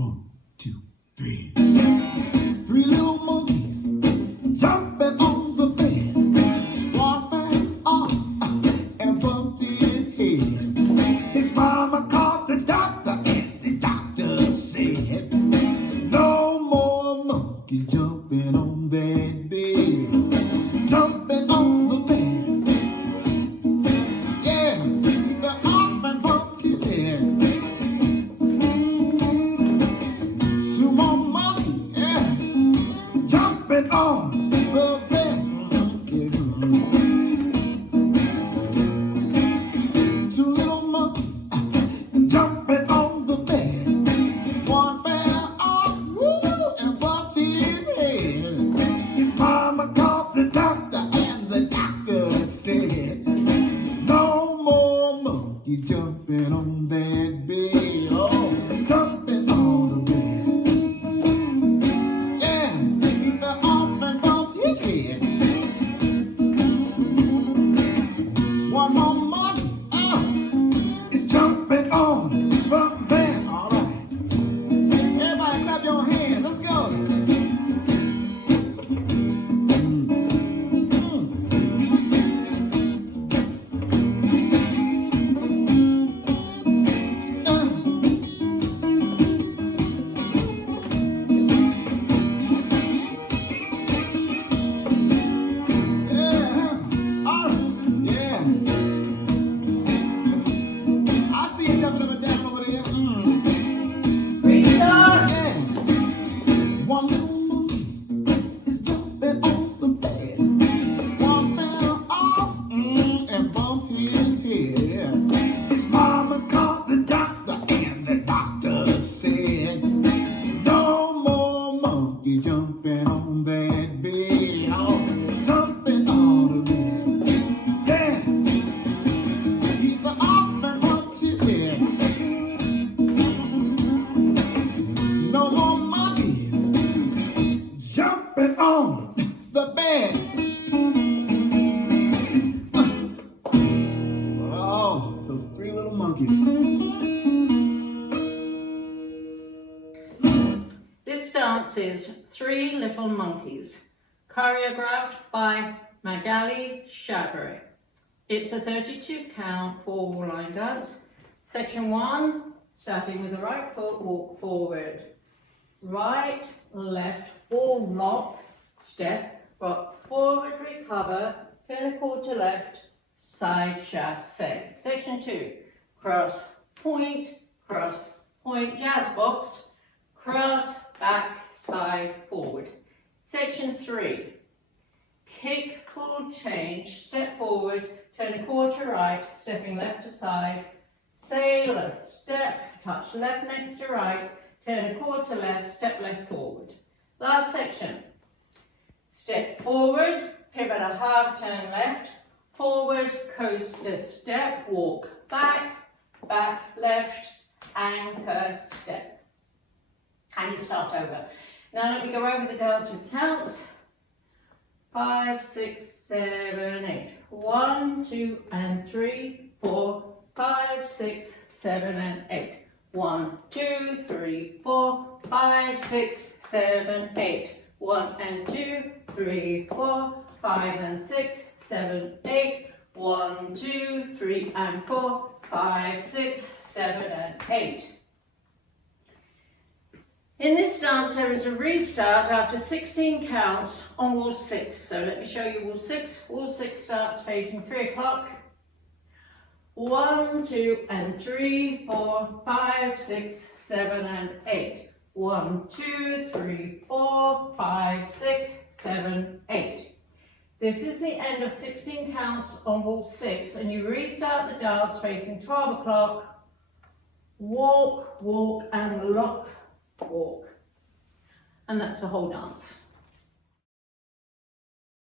1, 2, 3. Three little monkeys jumping on the bed. One fell off and bumped his head. His mama called the doctor and the doctor said, no more monkeys jumping on that bed. Jumping on the bed. Yeah, he fell off and bumped his head. Two more monkeys, yeah, jumping on the bed. Two little monkeys jumping on the bed. One fell off, woo, and bumped his head. His mama called the doctor, and the doctor said, no more monkeys jumping on that bed. Oh, jumping on the bed. Yeah, he fell off and bumped his head. One more monkey, is jumping on the bed. All right. Everybody clap your hands. Let's go. I see you jumping up and down over there. Restart. Yeah. One little monkey is jumping on the bed. One fell off and bumped his head. His mama called the doctor, and the doctor said, no more monkey jumping on that bed. Oh, jumping on the bed. Yeah. He fell off and bumped his head. No more monkeys jumping on the bed. Oh, those three little monkeys. This dance is Three Little Monkeys, choreographed by Magali Chabret. It's a 32 count 4 line dance. Section 1, starting with the right foot, walk forward. Right, left, all lock, step, rock forward, recover, turn a quarter left, side chassé. Section 2, cross, point, jazz box, cross, back, side, forward. Section 3, kick, pull, change, step forward, turn a quarter right, stepping left to side, sailor, step, touch left next to right, turn a quarter left, step left forward. Last section, step forward, pivot a half turn left, forward, coaster, step, walk back, back, left, anchor, step. And you start over. Now let me go over the dance with counts. 5, 6, 7, 8. 1, 2, and 3, 4, 5, 6, 7, and 8. 1, 2, 3, 4, 5, 6, 7, 8. 1 and 2, 3, 4, 5 and 6, 7, 8. 1, 2, 3 and 4, 5, 6, 7 and 8. In this dance there is a restart after 16 counts on wall 6. So let me show you wall 6. Wall 6 starts facing 3 o'clock. 1, 2 and 3, 4, 5, 6, 7 and 8. 1, 2, 3, 4, 5, 6, 7, 8. This is the end of 16 counts on wall 6, and you restart the dance facing 12 o'clock. Walk, walk and lock, walk. And that's the whole dance.